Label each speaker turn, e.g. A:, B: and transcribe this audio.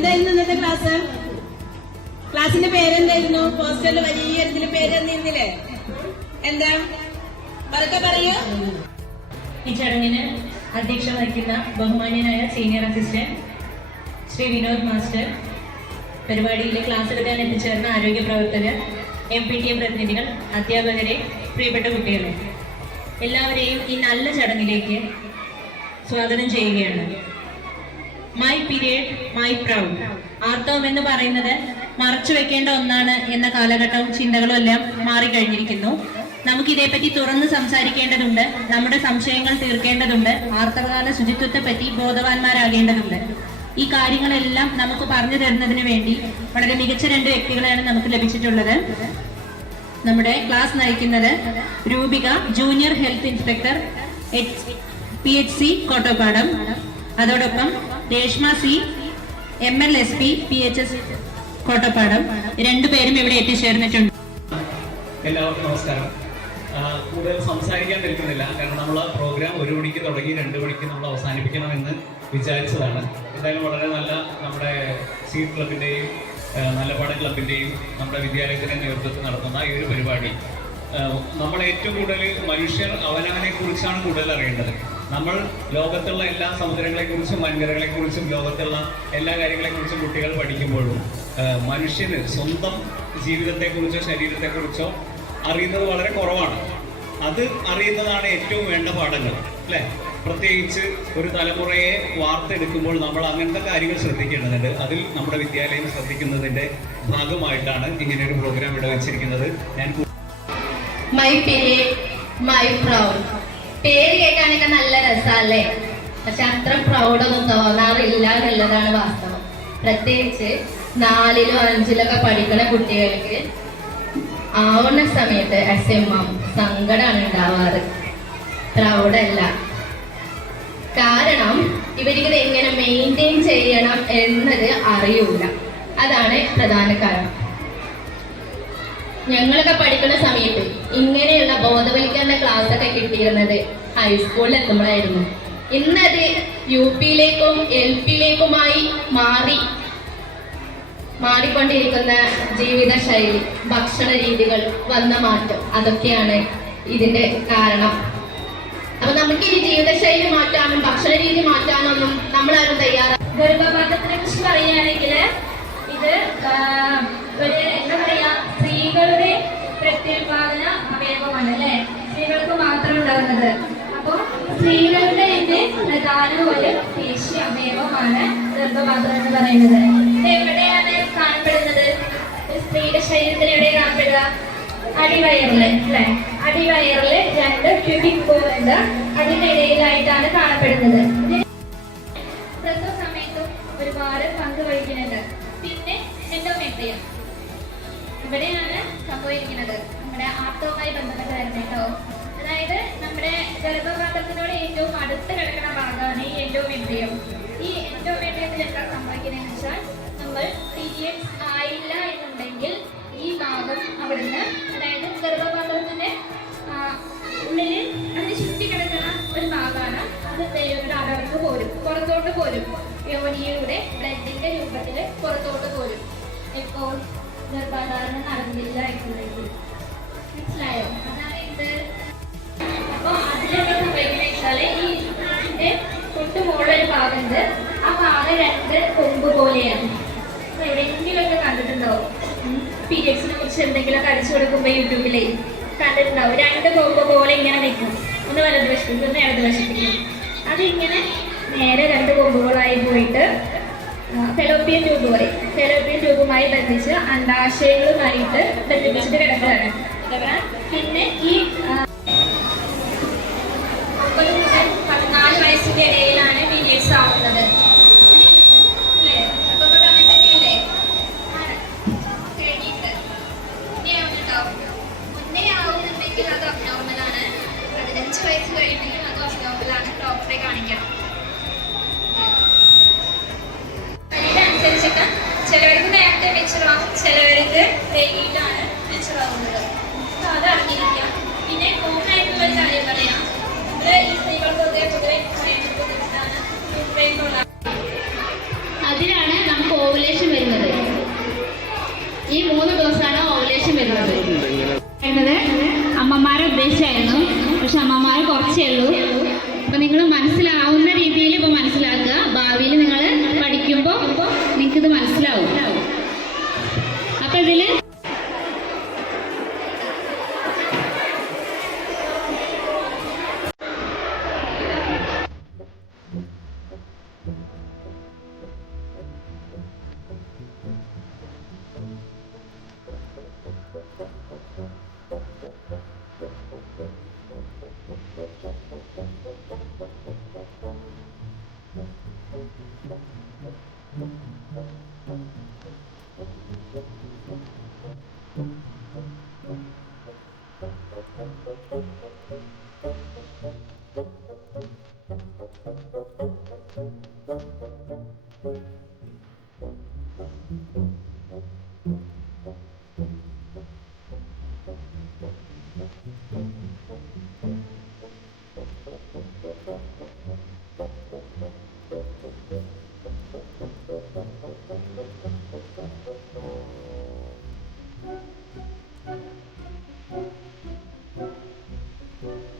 A: എന്തായിരുന്നു ഇന്നത്തെ ക്ലാസ് ക്ലാസിന്റെ പേരെന്തായിരുന്നു? പോസ്റ്ററിൽ വലിയ ഇതിൽ പേര് എന്താ? പതുക്കെ പറയൂ.
B: ഈ ചടങ്ങിന് അധ്യക്ഷ വഹിക്കുന്ന ബഹുമാന്യനായ senior assistant Shri Vinod master പരിപാടിയിൽ ക്ലാസ് എടുക്കാൻ എത്തിച്ചേർന്ന ആരോഗ്യ പ്രവർത്തകർ എം പി ടി എം പ്രതിനിധികൾ അധ്യാപകരെ പ്രിയപ്പെട്ട കുട്ടികളെ. എല്ലാവരെയും ഈ നല്ല ചടങ്ങിലേക്ക് സ്വാഗതം ചെയ്യുകയാണ്. മൈ പീരിയഡ് മൈ പ്രൗഡ് ആർത്തവം എന്ന് പറയുന്നത് മറച്ചു വെക്കേണ്ട ഒന്നാണ് എന്ന കാലഘട്ടവും ചിന്തകളും എല്ലാം മാറിക്കഴിഞ്ഞിരിക്കുന്നു. നമുക്ക് ഇതേപ്പറ്റി തുറന്ന് സംസാരിക്കേണ്ടതുണ്ട്. നമ്മുടെ സംശയങ്ങൾ തീർക്കേണ്ടതുണ്ട്. ആർത്തവകാല ശുചിത്വത്തെ പറ്റി ബോധവാന്മാരാകേണ്ടതുണ്ട്. ഈ കാര്യങ്ങളെല്ലാം നമുക്ക് പറഞ്ഞു തരുന്നതിന് വേണ്ടി വളരെ മികച്ച രണ്ട് വ്യക്തികളെയാണ് നമുക്ക് ലഭിച്ചിട്ടുള്ളത്. നമ്മുടെ ക്ലാസ് നയിക്കുന്നത് Roopika junior health inspector P H C Kottappadam. അതോടൊപ്പം Reshma C M L S P P H S Kottappadam. രണ്ടുപേരും ഇവിടെ എത്തിച്ചേർന്നിട്ടുണ്ട്.
C: എല്ലാവർക്കും നമസ്കാരം. കൂടുതൽ സംസാരിക്കാൻ നിൽക്കുന്നില്ല. കാരണം നമ്മൾ പ്രോഗ്രാം ഒരു മണിക്ക് തുടങ്ങി രണ്ട് മണിക്ക് നമ്മൾ അവസാനിപ്പിക്കണമെന്ന് വിചാരിച്ചതാണ്. എന്തായാലും വളരെ നല്ല നമ്മുടെ സീറ്റ് ക്ലബിന്റെയും നല്ല പാട ക്ലബിന്റെയും നമ്മുടെ വിദ്യാലയത്തിന്റെ നേതൃത്വത്തിൽ നടത്തുന്ന ഈ ഒരു പരിപാടി. നമ്മൾ ഏറ്റവും കൂടുതൽ മനുഷ്യർ അവനവനെ കുറിച്ചാണ് കൂടുതൽ അറിയേണ്ടത്. നമ്മൾ ലോകത്തുള്ള എല്ലാ സമുദ്രങ്ങളെക്കുറിച്ചും വൻകരകളെക്കുറിച്ചും ലോകത്തുള്ള എല്ലാ കാര്യങ്ങളെക്കുറിച്ചും കുട്ടികൾ പഠിക്കുമ്പോഴും മനുഷ്യന് സ്വന്തം ജീവിതത്തെക്കുറിച്ചോ ശരീരത്തെക്കുറിച്ചോ അറിയുന്നത് വളരെ കുറവാണ്. അത് അറിയുന്നതാണ് ഏറ്റവും വേണ്ട പാഠങ്ങൾ അല്ലേ? പ്രത്യേകിച്ച് ഒരു തലമുറയെ വാർത്തെടുക്കുമ്പോൾ നമ്മൾ അങ്ങനത്തെ കാര്യങ്ങൾ ശ്രദ്ധിക്കേണ്ടതുണ്ട്. അതിൽ നമ്മുടെ വിദ്യാലയം ശ്രദ്ധിക്കുന്നതിന്റെ ഭാഗമായിട്ടാണ് ഇങ്ങനെ ഒരു പ്രോഗ്രാം ഇവിടെ വെച്ചിരിക്കുന്നത്. ഞാൻ
D: മൈ പീരിയഡ് മൈ പ്രൗഡ് പേര് കേൾക്കാനൊക്കെ നല്ല രസമല്ലേ പക്ഷെ അത്ര പ്രൗഡൊന്നും തോന്നാറില്ല എന്നുള്ളതാണ് വാസ്തവം. പ്രത്യേകിച്ച് നാലിലോ അഞ്ചിലൊക്കെ പഠിക്കുന്ന കുട്ടികൾക്ക് ആവുന്ന സമയത്ത് എസ് എം എം സങ്കടമാണ് ഉണ്ടാവാറ്. പ്രൗഡല്ല. കാരണം ഇവർക്കിത് എങ്ങനെ മെയിന്റെയിൻ ചെയ്യണം എന്നത് അറിയൂല. അതാണ് പ്രധാന കാരണം. ഞങ്ങളൊക്കെ പഠിക്കുന്ന സമയത്ത് ബോധവൽക്കരണ ക്ലാസ് ഒക്കെ കിട്ടിയിരുന്നത് ഹൈസ്കൂളിൽ എത്തുമ്പോഴായിരുന്നു. ഇന്നത് യു പിയിലേക്കും എൽ പിയിലേക്കുമായി മാറി മാറിക്കൊണ്ടിരിക്കുന്ന ജീവിത ശൈലി ഭക്ഷണ രീതികൾ വന്ന മാറ്റം. അതൊക്കെയാണ് ഇതിന്റെ കാരണം. അപ്പൊ നമുക്ക് ഈ ജീവിതശൈലി മാറ്റാനും ഭക്ഷണ രീതി മാറ്റാനൊന്നും നമ്മളാരും തയ്യാറാണ്
E: ഗർഭപാത്രത്തിനെ കുറിച്ച് പറയുകയാണെങ്കിൽ ഇത് ഒരു എന്താ പറയാ സ്ത്രീകളുടെ പ്രത്യുൽപാദന അവയവമാണ് അല്ലെ സ്ത്രീകൾക്ക് ഉണ്ടാകുന്നത് അപ്പോൾ സ്ത്രീകളുടെ തന്നെ പ്രധാന ഒരു പേശി അവയവമാണ് ഗർഭപാത്രം എന്ന് പറയുന്നത്. എവിടെയാണ് കാണപ്പെടുന്നത്? സ്ത്രീയുടെ ശരീരത്തിന് എവിടെ കാണപ്പെടുക? അടിവയറിൽ അല്ലെ? അടിവയറിൽ രണ്ട് ക്യൂബിക് ബോൾ ഉണ്ട്. അതിന്റെ ഇടയിലായിട്ടാണ് കാണപ്പെടുന്നത്. പ്രസവ സമയത്തും ഒരുപാട് പങ്ക് വഹിക്കുന്നുണ്ട്. പിന്നെ എൻഡോമെട്രിയം ഇവിടെയാണ് സംഭവിക്കുന്നത്. നമ്മുടെ ആർത്തവുമായി ബന്ധപ്പെട്ട് വരുന്നത് കേട്ടോ. അതായത് നമ്മുടെ ഗർഭപാത്രത്തിനോട് ഏറ്റവും അടുത്ത് കിടക്കുന്ന ഭാഗമാണ് ഈ എൻഡോമെട്രിയം ഈ എൻഡോമെട്രിയത്തിൽ എന്താ സംഭവിക്കുന്നതെന്ന് വെച്ചാൽ നമ്മൾ പീരിയഡ്സ് ആയില്ല എന്നുണ്ടെങ്കിൽ ഈ ഭാഗം അവിടുന്ന് അതായത് ഗർഭപാത്രത്തിന്റെ ഉള്ളിൽ അത് ചുറ്റി കിടക്കുന്ന ഒരു ഭാഗമാണ് അത് ദൈവങ്ങളുടെ അടവർക്ക് പോരും പുറത്തോട്ട് പോരും. യോനിയുടെ ബ്ലഡിന്റെ രൂപത്തിൽ പുറത്തോട്ട് പോരും. എപ്പോൾ ഗർഭധാരണം നടന്നില്ല എന്നുണ്ടെങ്കിൽ. മനസ്സിലായോ? അതായത് അപ്പൊ അതിലെന്താ സംഭവിക്കുന്നത് വെച്ചാൽ ഈ ഇതിന്റെ തൊട്ട് മുകളിലൊരു ഭാഗമുണ്ട് ആ പാക രണ്ട് കൊമ്പ് പോലെയാണ്. അപ്പൊ എവിടെയെങ്കിലുമൊക്കെ കണ്ടിട്ടുണ്ടോ പീരിയഡ്സിനെ കുറിച്ച് എന്തെങ്കിലുമൊക്കെ അടിച്ചു കൊടുക്കുമ്പോ യൂട്യൂബിലേ കണ്ടിട്ടുണ്ടാവും. രണ്ട് കൊമ്പ് പോലെ ഇങ്ങനെ നിൽക്കും. ഒന്ന് വലതുവശത്തേക്ക് ഒന്ന് ഇടതുവശത്തേക്ക്. അതിങ്ങനെ നേരെ രണ്ട് കൊമ്പുകളായി പോയിട്ട് ഫെലോപ്പിയൻ ട്യൂബ് പറയും ഫെലോപ്പിയൻ ട്യൂബുമായി ബന്ധിച്ച് അണ്ടാശയങ്ങളുമായിട്ട് ബന്ധിപ്പിച്ചിട്ട് കിടക്കുകയാണ്. പിന്നെ ഈ കാണിക്കുമെങ്കിൽ അത് അബ്നോർമലാണ് പതിനഞ്ച് വയസ്സ് കഴിഞ്ഞെങ്കിൽ അത് അബ്നോർമലാണ് ഡോക്ടറെ കാണിക്കണം പനിയുടെ ചിലവർക്ക് നേരത്തെ മെച്ചുറാവും ചിലവർക്ക് വൈകിട്ടാണ് മെച്ചുറാവുന്നത് അപ്പോൾ അത് അറിഞ്ഞിരിക്കുക. പിന്നെ കോമൺ ആയിട്ടുള്ള ഒരു കാര്യം പറയാം. ഇവിടെ ഈ സ്ത്രീകൾക്കൊക്കെ പൊതുവെ പറയുന്ന
D: അതിലാണ് നമുക്ക് ഓവുലേഷൻ
F: വരുന്നത്. ഈ മൂന്ന് ദിവസമാണ് ഓവുലേഷൻ വരുന്നത്. അമ്മമാരെ ഉദ്ദേശമായിരുന്നു പക്ഷെ അമ്മമാർ കുറച്ചേ ഉള്ളൂ. അപ്പൊ നിങ്ങൾ മനസ്സിലാവുന്ന രീതിയിൽ ഇപ്പൊ മനസ്സിലാക്കുക. ഭാവിയിൽ നിങ്ങൾ പഠിക്കുമ്പോൾ നിങ്ങൾക്കിത് മനസ്സിലാവും. അപ്പൊ ഇതിൽ Thank you. Thank you.